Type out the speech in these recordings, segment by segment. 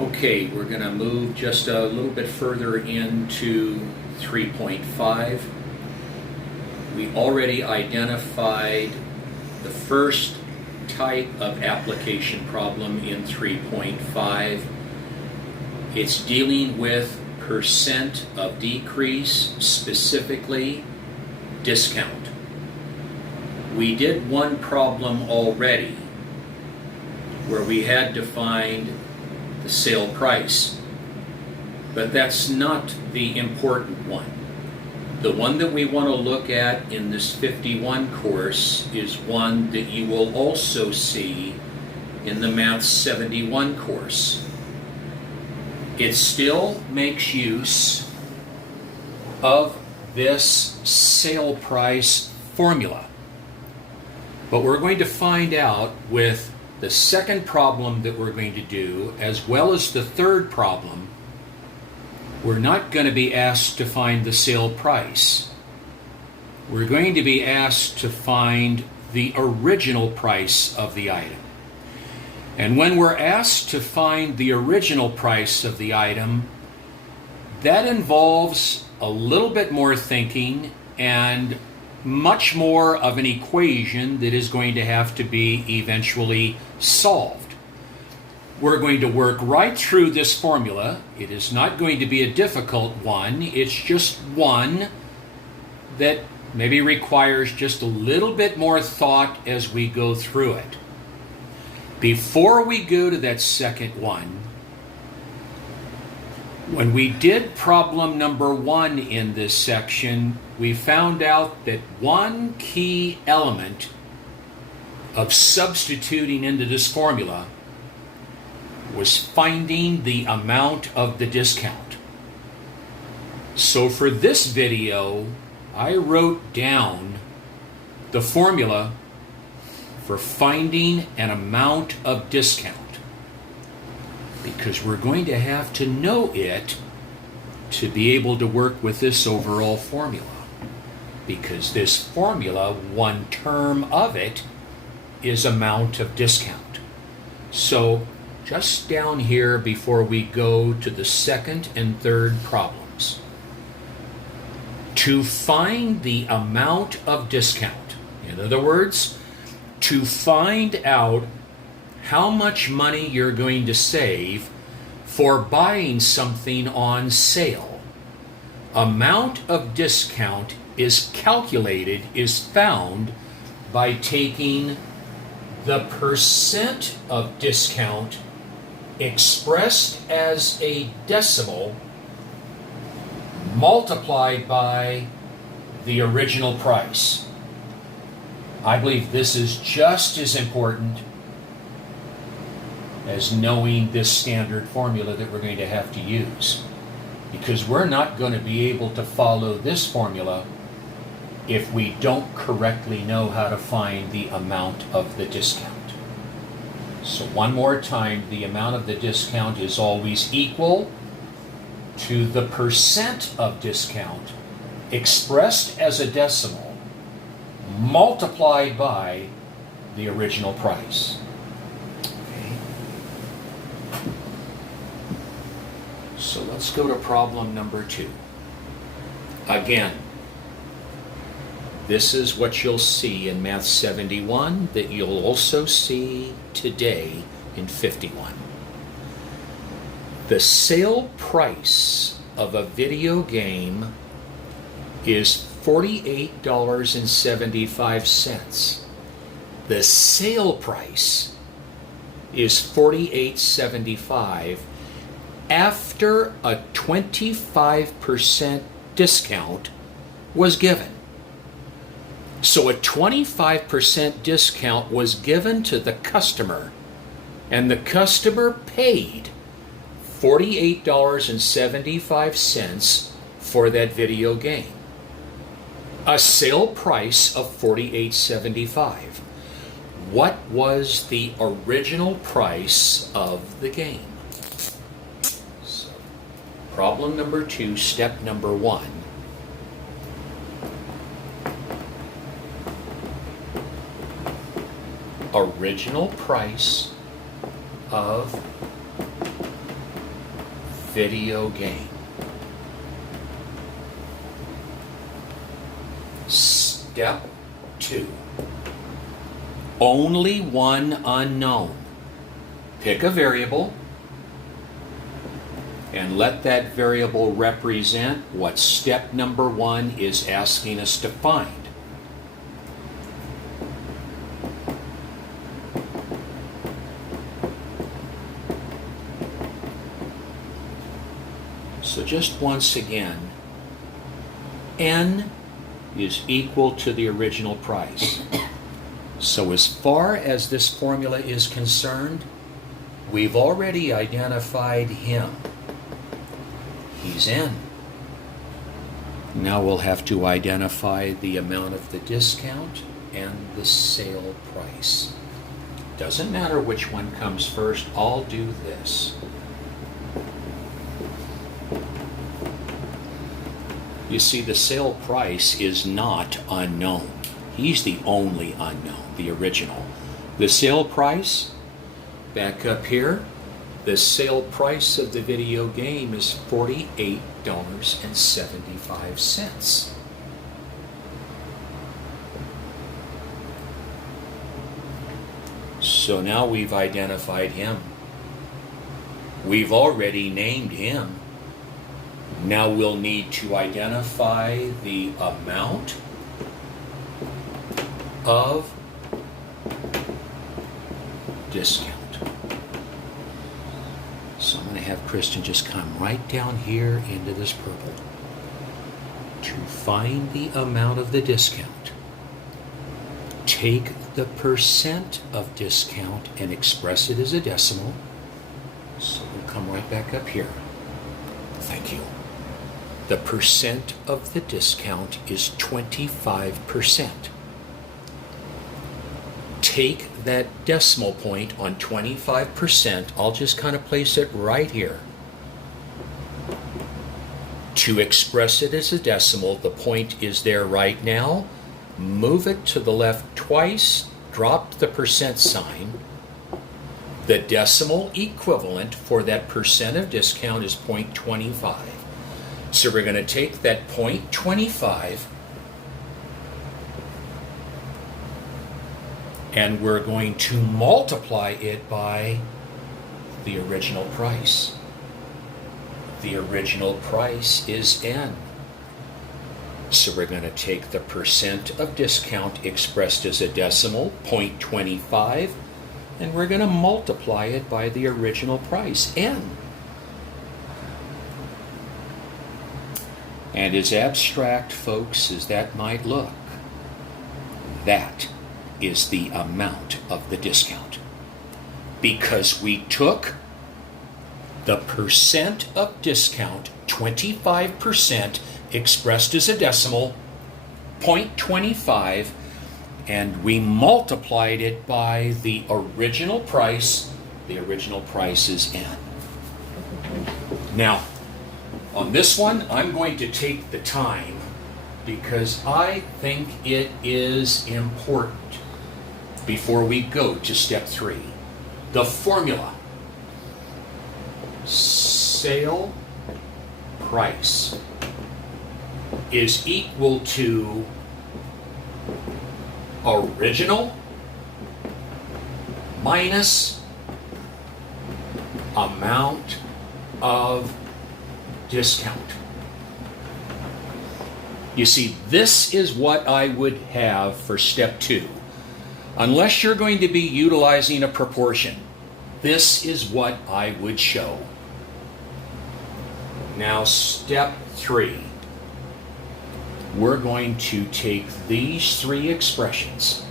Okay, we're going to move just a little bit further into 3.5. We already identified the first type of application problem in 3.5. It's dealing with percent of decrease, specifically discount. We did one problem already where we had defined the sale price, but that's not the important one. The one that we want to look at in this 51 course is one that you will also see in the Math 71 course. It still makes use of this sale price formula, but we're going to find out with the second problem that we're going to do, as well as the third problem, we're not going to be asked to find the sale price. We're going to be asked to find the original price of the item. And when we're asked to find the original price of the item, that involves a little bit more thinking and much more of an equation that is going to have to be eventually solved. We're going to work right through this formula. It is not going to be a difficult one. It's just one that maybe requires just a little bit more thought as we go through it. Before we go to that second one, when we did problem number 1 in this section, we found out that one key element of substituting into this formula was finding the amount of the discount. So for this video, I wrote down the formula for finding an amount of discount, because we're going to have to know it to be able to work with this overall formula. Because this formula, one term of it, is amount of discount. So just down here before we go to the second and third problems, to find the amount of discount, in other words, to find out how much money you're going to save for buying something on sale, amount of discount is calculated, is found by taking the percent of discount expressed as a decimal multiplied by the original price. I believe this is just as important as knowing this standard formula that we're going to have to use, because we're not going to be able to follow this formula if we don't correctly know how to find the amount of the discount. So one more time, the amount of the discount is always equal to the percent of discount expressed as a decimal multiplied by the original price. Okay. So let's go to problem number 2. Again, this is what you'll see in Math 71 that you'll also see today in 51. The sale price of a video game is $48.75. The sale price is $48.75 after a 25% discount was given. So a 25% discount was given to the customer, and the customer paid $48.75 for that video game. A sale price of $48.75. What was the original price of the game? So, problem number 2, step number 1. Original price of video game. Step 2. Only one unknown. Pick a variable and let that variable represent what step number 1 is asking us to find. So just once again, n is equal to the original price. So as far as this formula is concerned, we've already identified him. He's n. Now we'll have to identify the amount of the discount and the sale price. Doesn't matter which one comes first, I'll do this. You see, the sale price is not unknown. He's the only unknown, the original. The sale price, back up here, the sale price of the video game is $48.75. So now we've identified him. We've already named him. Now we'll need to identify the amount of discount. So I'm going to have Kristen just come right down here into this purple to find the amount of the discount. Take the percent of discount and express it as a decimal. So we'll come right back up here. Thank you. The percent of the discount is 25%. Take that decimal point on 25%. I'll just kind of place it right here. To express it as a decimal, the point is there right now. Move it to the left twice, drop the percent sign. The decimal equivalent for that percent of discount is 0.25. So we're going to take that 0.25 and we're going to multiply it by the original price. The original price is n. So we're going to take the percent of discount expressed as a decimal, 0.25, and we're going to multiply it by the original price, n. And as abstract, folks, as that might look, that is the amount of the discount. Because we took the percent of discount, 25% expressed as a decimal, 0.25, and we multiplied it by the original price. The original price is n. Now, on this one, I'm going to take the time because I think it is important before we go to step 3. The formula. Sale price is equal to original minus amount of discount. You see, this is what I would have for step 2. Unless you're going to be utilizing a proportion, this is what I would show. Now, step 3. We're going to take these 3 expressions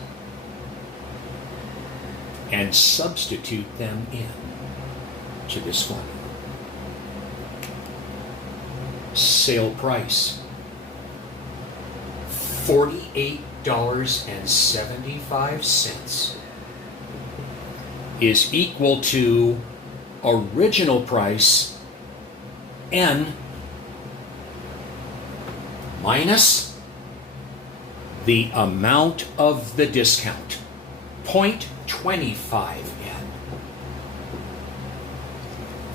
and substitute them in to this formula. Sale price, $48.75 is equal to original price, n, minus the amount of the discount, 0.25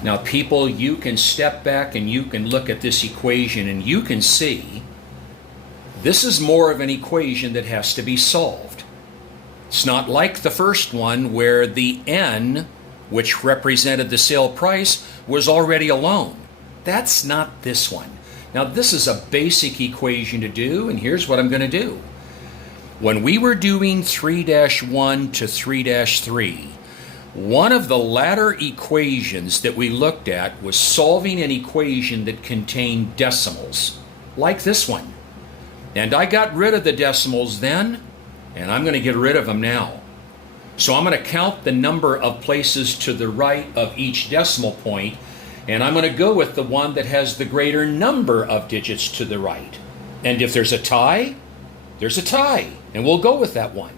n. Now, people, you can step back and you can look at this equation and you can see this is more of an equation that has to be solved. It's not like the first one where the n, which represented the sale price, was already alone. That's not this one. Now, this is a basic equation to do, and here's what I'm going to do. When we were doing 3-1 to 3-3, one of the latter equations that we looked at was solving an equation that contained decimals, like this one. And I got rid of the decimals then, and I'm going to get rid of them now. So I'm going to count the number of places to the right of each decimal point, and I'm going to go with the one that has the greater number of digits to the right. And if there's a tie, there's a tie, and we'll go with that one.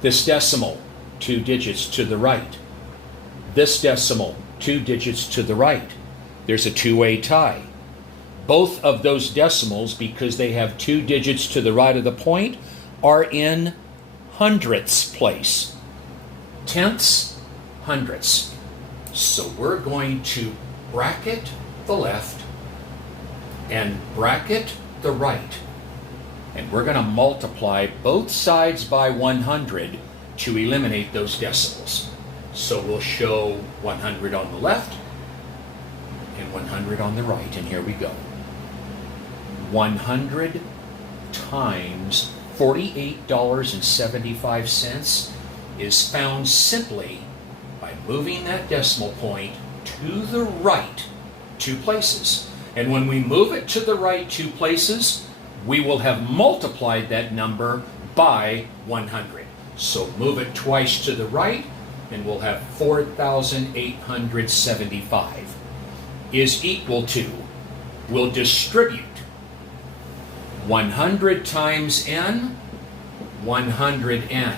This decimal, 2 digits to the right. This decimal, 2 digits to the right. There's a two-way tie. Both of those decimals, because they have 2 digits to the right of the point, are in hundredths place. Tenths, hundredths. So we're going to bracket the left and bracket the right. And we're going to multiply both sides by 100 to eliminate those decimals. So we'll show 100 on the left and 100 on the right. And here we go. 100 times $48.75 is found simply by moving that decimal point to the right 2 places. And when we move it to the right 2 places, we will have multiplied that number by 100. So move it twice to the right, and we'll have 4,875 is equal to, we'll distribute 100 times n, 100n,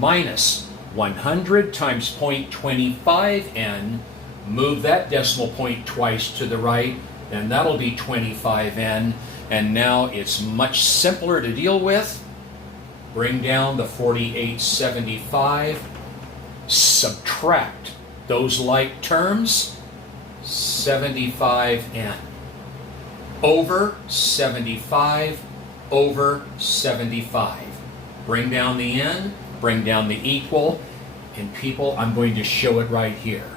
minus 100 times 0.25n, move that decimal point twice to the right, and that'll be 25n. And now it's much simpler to deal with. Bring down the 4875, subtract those like terms, 75n, over 75 over 75. Bring down the n, bring down the equal, and people, I'm going to show it right here.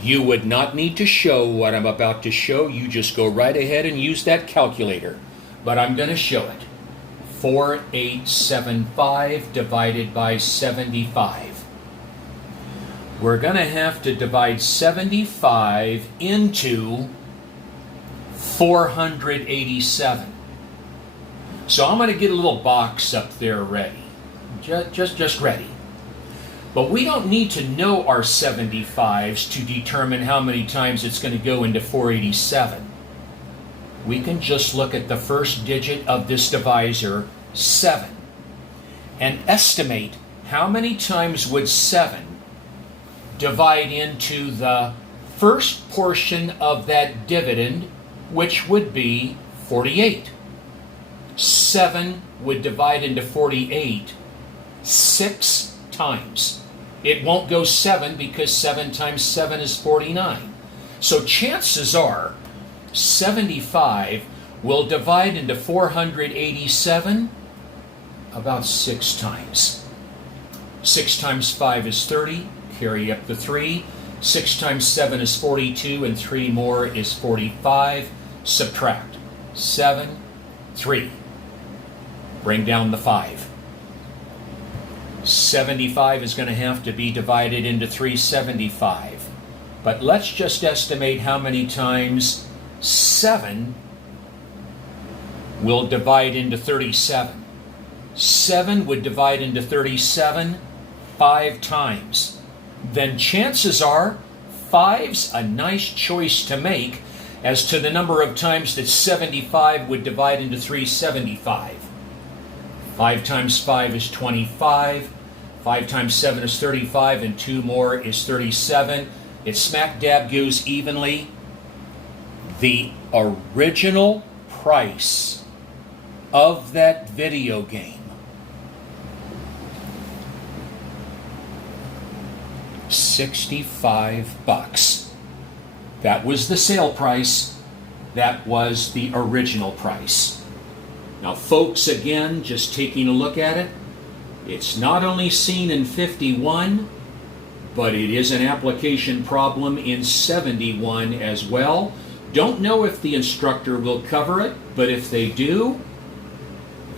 You would not need to show what I'm about to show. You just go right ahead and use that calculator. But I'm going to show it. 4875 divided by 75. We're going to have to divide 75 into 487. So I'm going to get a little box up there ready. Just ready. But we don't need to know our 75s to determine how many times it's going to go into 487. We can just look at the first digit of this divisor, 7, and estimate how many times would 7 divide into the first portion of that dividend, which would be 48. 7 would divide into 48 6 times. It won't go 7 because 7 times 7 is 49. So chances are 75 will divide into 487 about 6 times. 6 times 5 is 30. Carry up the 3. 6 times 7 is 42, and 3 more is 45. Subtract 7, 3. Bring down the 5. 75 is going to have to be divided into 375. But let's just estimate how many times 7 will divide into 37. 7 would divide into 37 5 times. Then chances are 5's a nice choice to make as to the number of times that 75 would divide into 375. 5 times 5 is 25. 5 times 7 is 35, and 2 more is 37. It smack dab goes evenly. The original price of that video game, $65. That was the sale price. That was the original price. Now, folks, again, just taking a look at it, it's not only seen in 51, but it is an application problem in 71 as well. Don't know if the instructor will cover it, but if they do,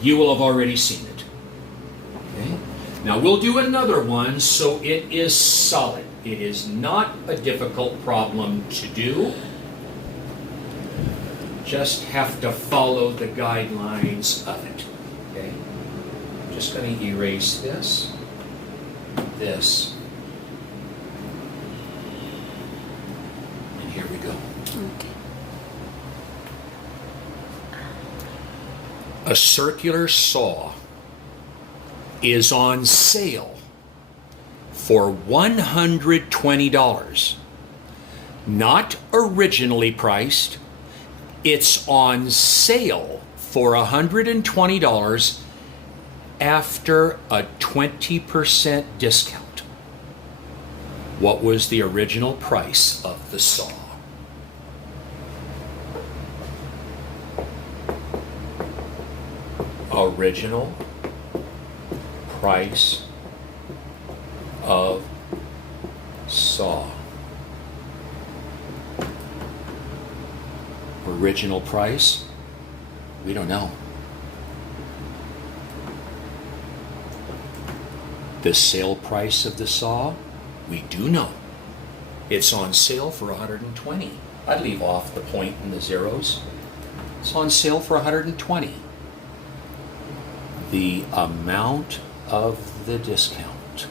you will have already seen it. Okay? Now, we'll do another one so it is solid. It is not a difficult problem to do. Just have to follow the guidelines of it. Okay? I'm just going to erase this, and here we go. Okay. A circular saw is on sale for $120. Not originally priced. It's on sale for $120 after a 20% discount. What was the original price of the saw? Original price of saw. Original price? We don't know. The sale price of the saw? We do know. It's on sale for $120. I'd leave off the point and the zeros. It's on sale for $120. The amount of the discount.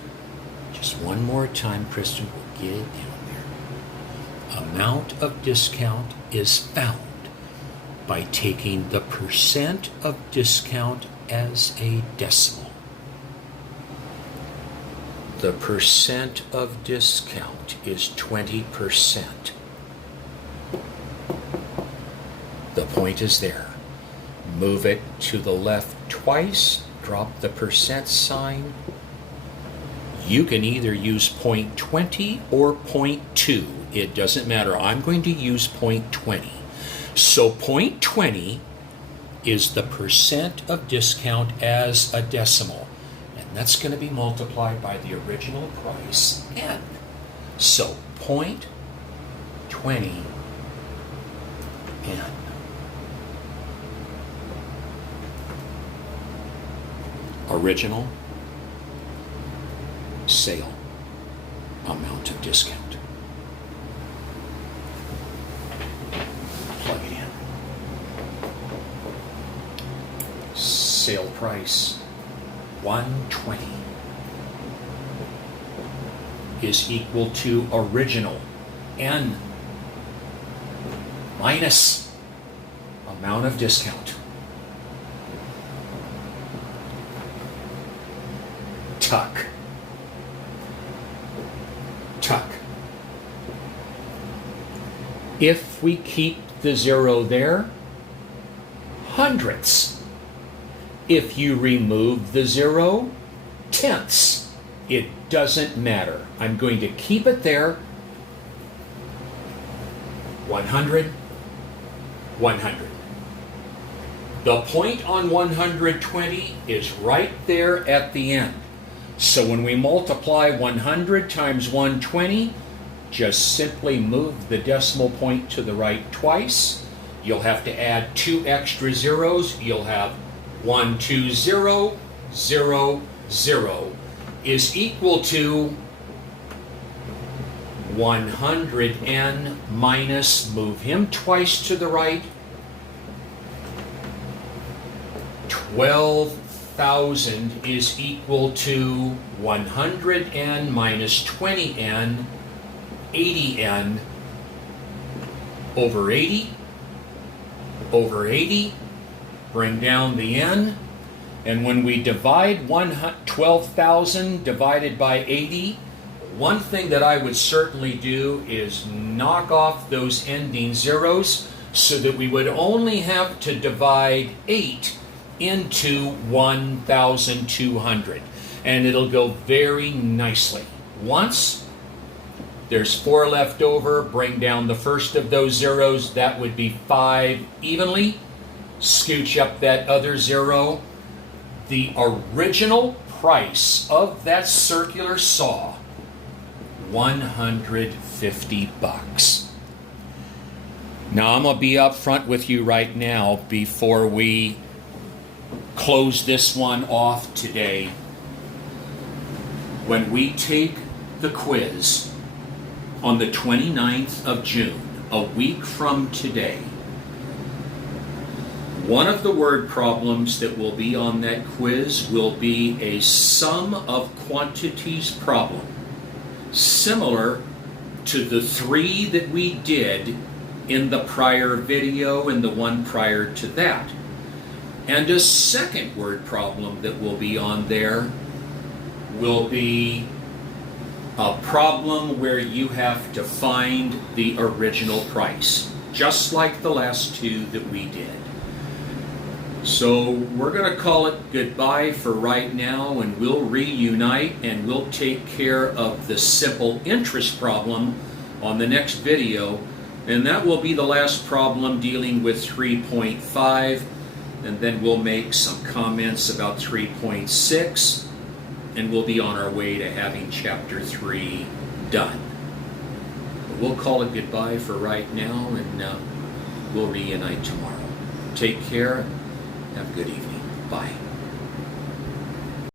Just one more time, Kristen, we'll get it down there. Amount of discount is found by taking the percent of discount as a decimal. The percent of discount is 20%. The point is there. Move it to the left twice, drop the percent sign. You can either use 0.20 or 0.2. It doesn't matter. I'm going to use 0.20. So 0.20 is the percent of discount as a decimal. And that's going to be multiplied by the original price, N. So 0.20 N. Original sale amount of discount. Plug it in. Sale price $120 is equal to original N minus amount of discount. Tuck. If we keep the zero there, hundredths. If you remove the zero, tenths. It doesn't matter. I'm going to keep it there. 100, 100. The point on 120 is right there at the end. So when we multiply 100 times 120, just simply move the decimal point to the right twice. You'll have to add 2 extra zeros. You'll have 1, 2, 0, 0, 0 is equal to 100N minus, move him twice to the right, 12,000 is equal to 100N minus 20N, 80N over 80, over 80, bring down the N, and when we divide 12,000 divided by 80, one thing that I would certainly do is knock off those ending zeros so that we would only have to divide 8 into 1,200. And it'll go very nicely. Once, There's 4 left over. Bring down the first of those zeros. That would be 5 evenly. Scooch up that other 0. The original price of that circular saw, $150. Now I'm going to be up front with you right now before we close this one off today. When we take the quiz on the 29th of June, a week from today, one of the word problems that will be on that quiz will be a sum of quantities problem, similar to the 3 that we did in the prior video and the one prior to that. And a second word problem that will be on there will be a problem where you have to find the original price, just like the last 2 that we did. So we're going to call it goodbye for right now, and we'll reunite and we'll take care of the simple interest problem on the next video. And that will be the last problem dealing with 3.5, and then we'll make some comments about 3.6, and we'll be on our way to having chapter 3 done. But we'll call it goodbye for right now, and we'll reunite tomorrow. Take care. Have a good evening. Bye.